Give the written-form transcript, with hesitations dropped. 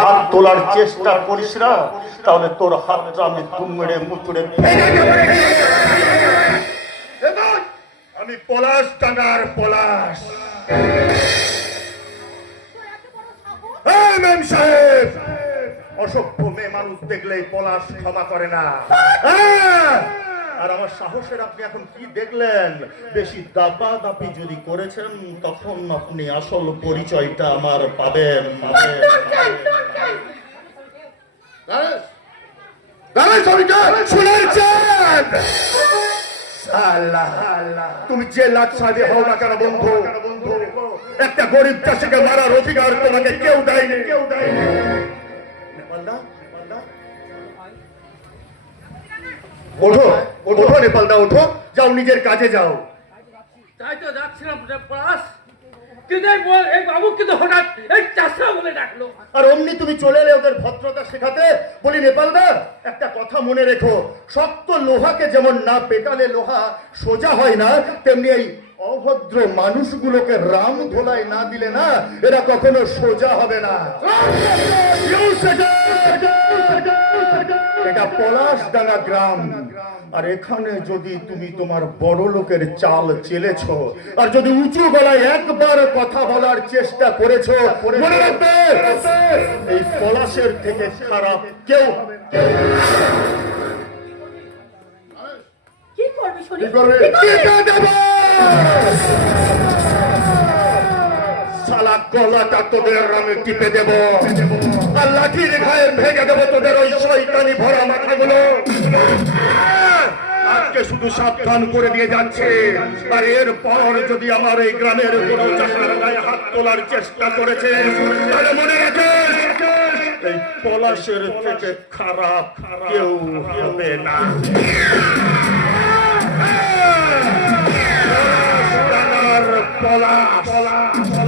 হাত তোলার চেষ্টা করিস না, তাহলে তোর হাতটা আমি দুমড়ে মুচড়ে আমি পলাশ ডাঙ্গার পলাশ। মেম সাহেব, অসভ্য মেয়ে মানুষ দেখলেই পলাশ ক্ষমা করে না। আর আমার সাহসের আপনি এখন কি দেখলেন? বেশি দাপাদাপি যদি করেছেন তখন আপনি আসল পরিচয়টা আমার পাবেন। তুমি যে লাচ্ছাবি হও না কেন বন্ধু, একটা গরিব চাষিকে মারার অধিকার তোমাকে কেউ দেয়নি। ওঠো ওঠো নেপালদা, ওঠো, যাও নিজের কাজে যাও। তাই তো যাচ্ছিলাম পলাশ, কিন্তু এই বাবু কিন্তু হঠাৎ এই চাষা বলে ডাকলো। আর অমনি তুমি চলে এলে ওদের ভদ্রতা শেখাতে। বলি নেপালদা, একটা কথা মনে রেখো, শক্ত লোহাকে যেমন না পেটালে লোহা সোজা হয় না, তেমনি এই অভদ্র মানুষগুলোকে রাম ধোলাই না দিলে না এরা কখনো সোজা হবে না। এটা পলাশডাঙ্গা গ্রাম, আর এখানে যদি তুমি তোমার বড় লোকের চাল চেলেছ আর যদি উঁচু গলায় একবার কথা বলার চেষ্টা করেছ, মনে রাখবে এই পলাশের থেকে খারাপ কেউ হবে না। কি করবি শুনি? শালা গলাটা তোদের আমি টিপে দেব, আর লাঠির ঘায়ে ভেঙে দেবো তোদের ওই শয়তানি ভরা মাথাগুলো। আজকে শুধু সাবধান করে দিয়ে যাচ্ছে, আর এরপর যদি আমার এই গ্রামের কোনো চাষার গায়ে হাত তোলার চেষ্টা করেছে তাহলে মনে রাখেন এই পলাশের থেকে খারাপ কেউ হবে না। পলাশ